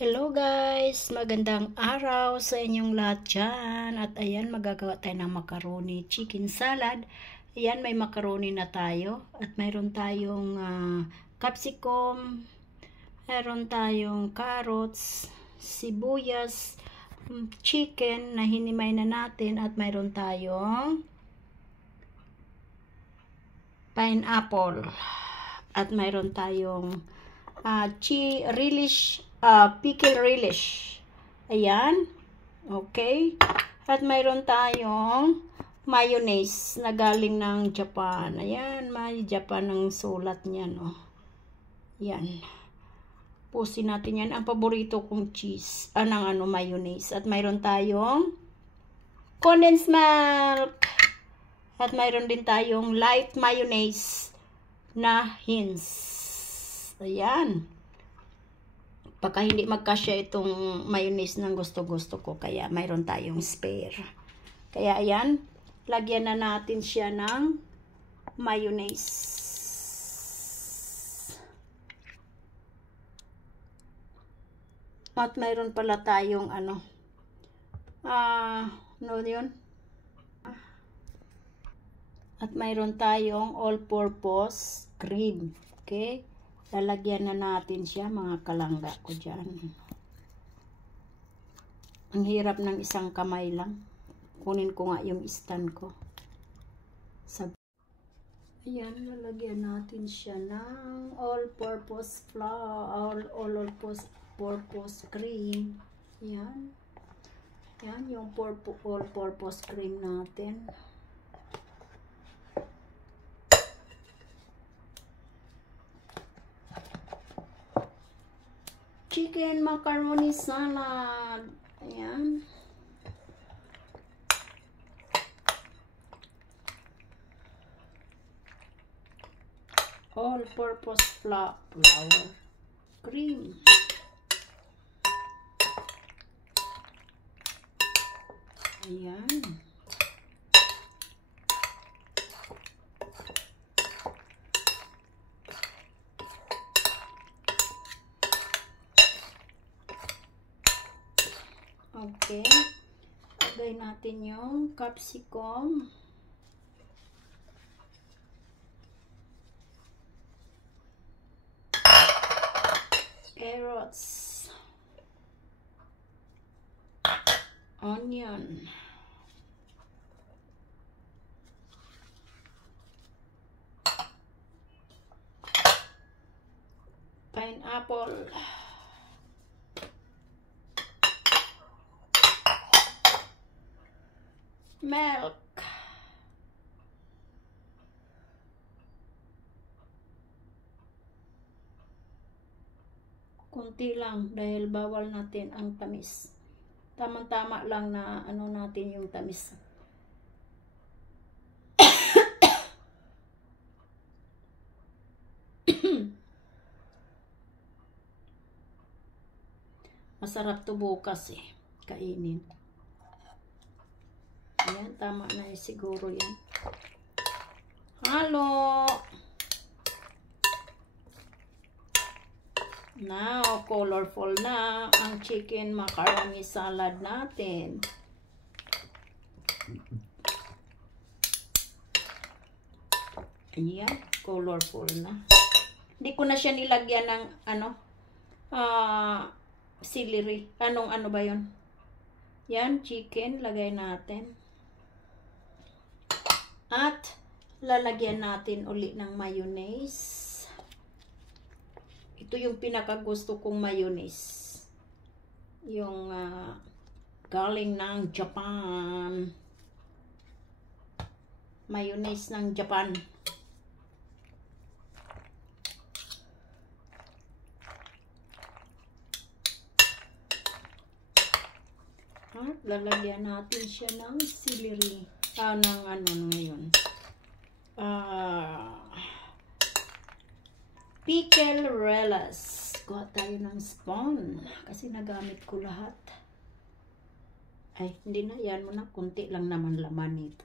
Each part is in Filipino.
Hello guys! Magandang araw sa inyong lahat dyan. At ayan, magagawa tayo ng macaroni chicken salad. Ayan, may macaroni na tayo. At mayroon tayong capsicum, mayroon tayong carrots, sibuyas, chicken na hinimay na natin. At mayroon tayong pineapple. At mayroon tayong pickle relish. Ayan. Okay. At mayroon tayong mayonnaise na galing ng Japan. Ayan, may Japan ang sulat niyan, oh. Ayan. Pusin natin yan. Ang paborito kong cheese. Mayonnaise. At mayroon tayong condensed milk. At mayroon din tayong light mayonnaise na Heinz. Ayan. Baka hindi magkasya itong mayonnaise ng gusto-gusto ko. Kaya mayroon tayong spare. Kaya ayan. Lagyan na natin siya ng mayonnaise. At mayroon pala tayong ano yun? At mayroon tayong all-purpose cream. Okay? Lalagyan na natin siya, mga kalangga ko dyan. Ang hirap ng isang kamay lang. Kunin ko nga yung stand ko. Ayan, lalagyan natin siya ng all-purpose flour, all-purpose cream. Ayan. Ayan, yung all-purpose cream natin. Chicken macaroni salad. Ayan. All-purpose flour. Cream. Ayan. Okay. Lagay natin yung capsicum. Carrots. Onion. Pineapple. Milk. Kunti lang dahil bawal natin ang tamis. Tamang-tama lang na natin yung tamis. Masarap to bukas eh. Kainin. Ayan, tama na eh, siguro yan. Halo! Now, colorful na ang chicken macaroni salad natin. Ayan, colorful na. Hindi ko na siya nilagyan ng celery. Ano ba yun? Yan, chicken, lagay natin. At lalagyan natin uli ng mayonnaise. Ito yung pinakagusto kong mayonnaise. Yung galing ng Japan. Mayonnaise ng Japan. At lalagyan natin siya ng celery. Ng ngayon. Pickle relish. Kuha tayo ng spoon. Kasi nagamit ko lahat. Ay, hindi na. Yan mo na. Kunti lang naman laman nito.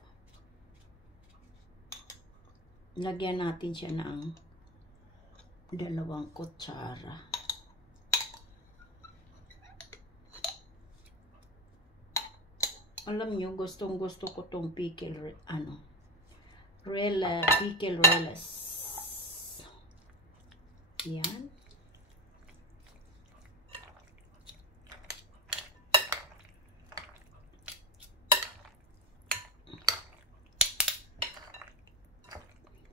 Lagyan natin siya ng 2 kutsara. Alam nyo, gustong gusto ko tong pickle, pickle relish. Yan.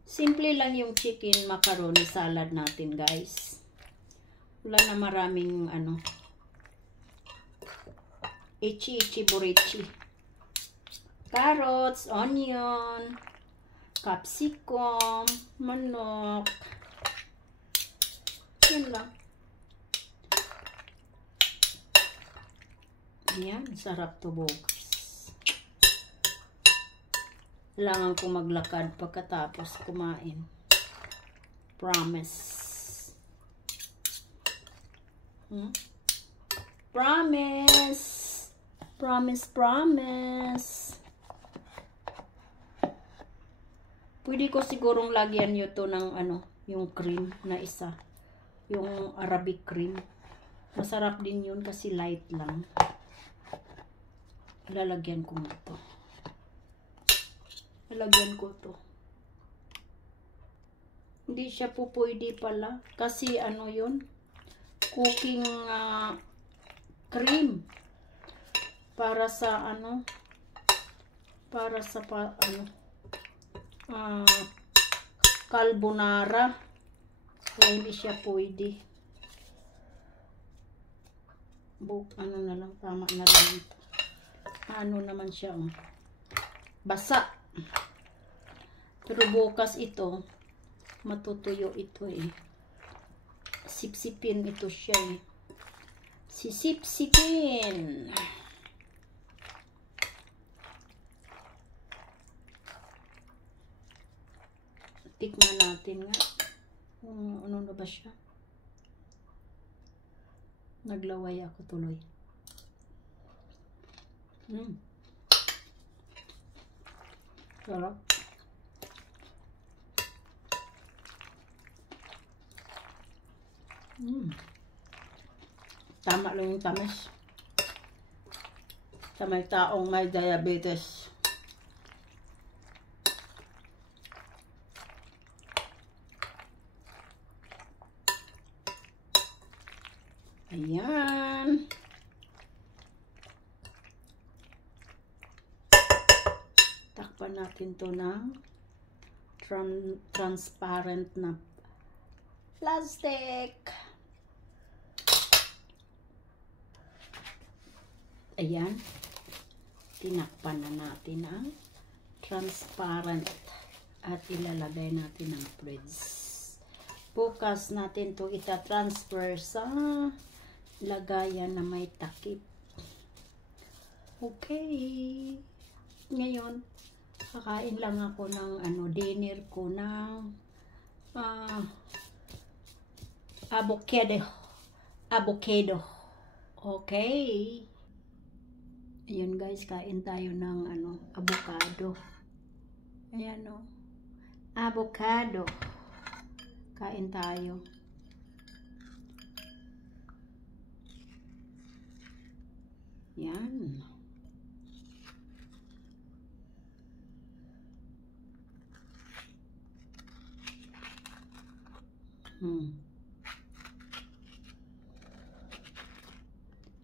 Simple lang yung chicken macaroni salad natin, guys. Wala na maraming ichi burichi. Carrots, onion, capsicum, manok. Yan lang. Yan, sarap to bukas. Kailangan ko maglakad pagkatapos kumain. Promise. Promise. Promise, promise. Pwede ko sigurong lagyan nyo to ng yung cream na isa. Yung Arabic cream. Masarap din yun kasi light lang. Lalagyan ko nga to. Lalagyan ko to. Hindi siya po pwede pala. Kasi yun? Cooking cream. Para sa para sa carbonara. Kaya hindi siya pwede. Na lang. Tama na lang ito. Naman siya. Basa. Pero bukas ito, matutuyo ito Sipsipin ito siya Sisipsipin. Tikman natin nga. Ano na ba siya? Naglaway ako tuloy. Sarap. Tama lang yung tamis. Sa may taong may diabetes. Ayan. Takpan natin to ng transparent na plastic. Ayan. Tinakpan na natin ang transparent at ilalagay natin ang fridge. Bukas natin to ita-transfer sa lagayan na may takip. Okay. Ngayon, kakain lang ako ng dinner ko ng avocado. Okay. Ayun guys, kain tayo ng avocado. Ayan avocado. Kain tayo. Yan.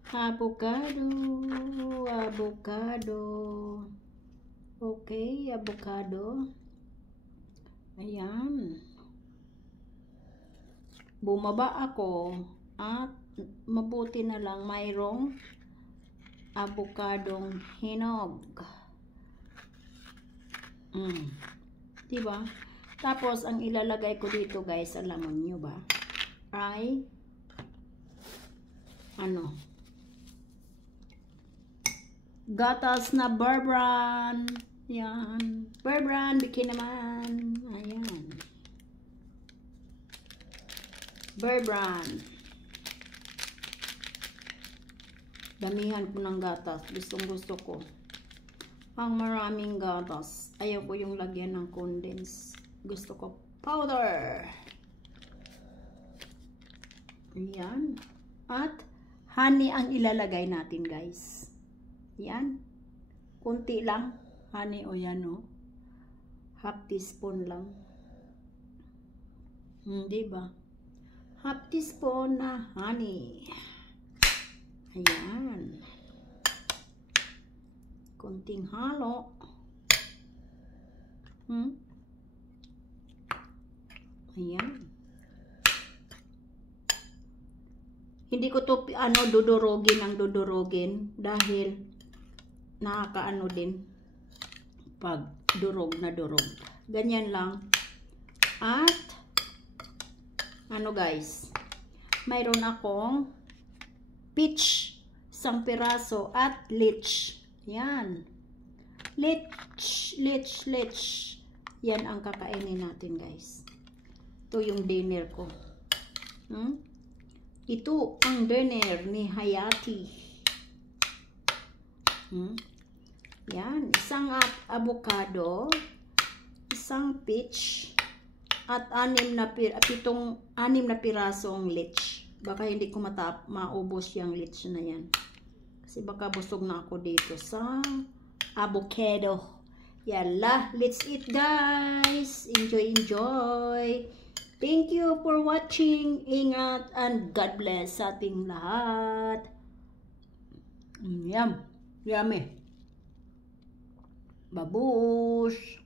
Avocado. Okay, avocado. Ayan. Bumaba ako at mabuti na lang mayroong avocadong hinog. Diba? Tapos, ang ilalagay ko dito guys, alam nyo ba? Ay, gatas na Bear Brand. Yan. Bear Brand, bikin naman. Ayan. Bear Brand. Damihan ko ng gatas. Gusto ko. Ang maraming gatas. Ayaw ko yung lagyan ng condense. Gusto ko powder. Ayan. At honey ang ilalagay natin guys. Yan. Kunti lang. Honey, o yan o. Half teaspoon lang. Diba? Half teaspoon na honey. Ayan. Kunting halo. Ayan. Hindi ko to dudurogin dahil nakakaano din pag durog na durog. Ganyan lang. At ano guys, mayroon akong peach, isang piraso at leech. Yan. Leech. Yan ang kakainin natin guys. Ito yung dinner ko. Ito ang dinner ni Hayati. Yan. Isang avocado, isang peach, at 6 na pirasong leech. Baka hindi ko maubos yung leech na yan. Kasi baka busog na ako dito sa avocado. Yalla, let's eat guys. Enjoy. Thank you for watching. Ingat and God bless sa ating lahat. Yummy. Babush.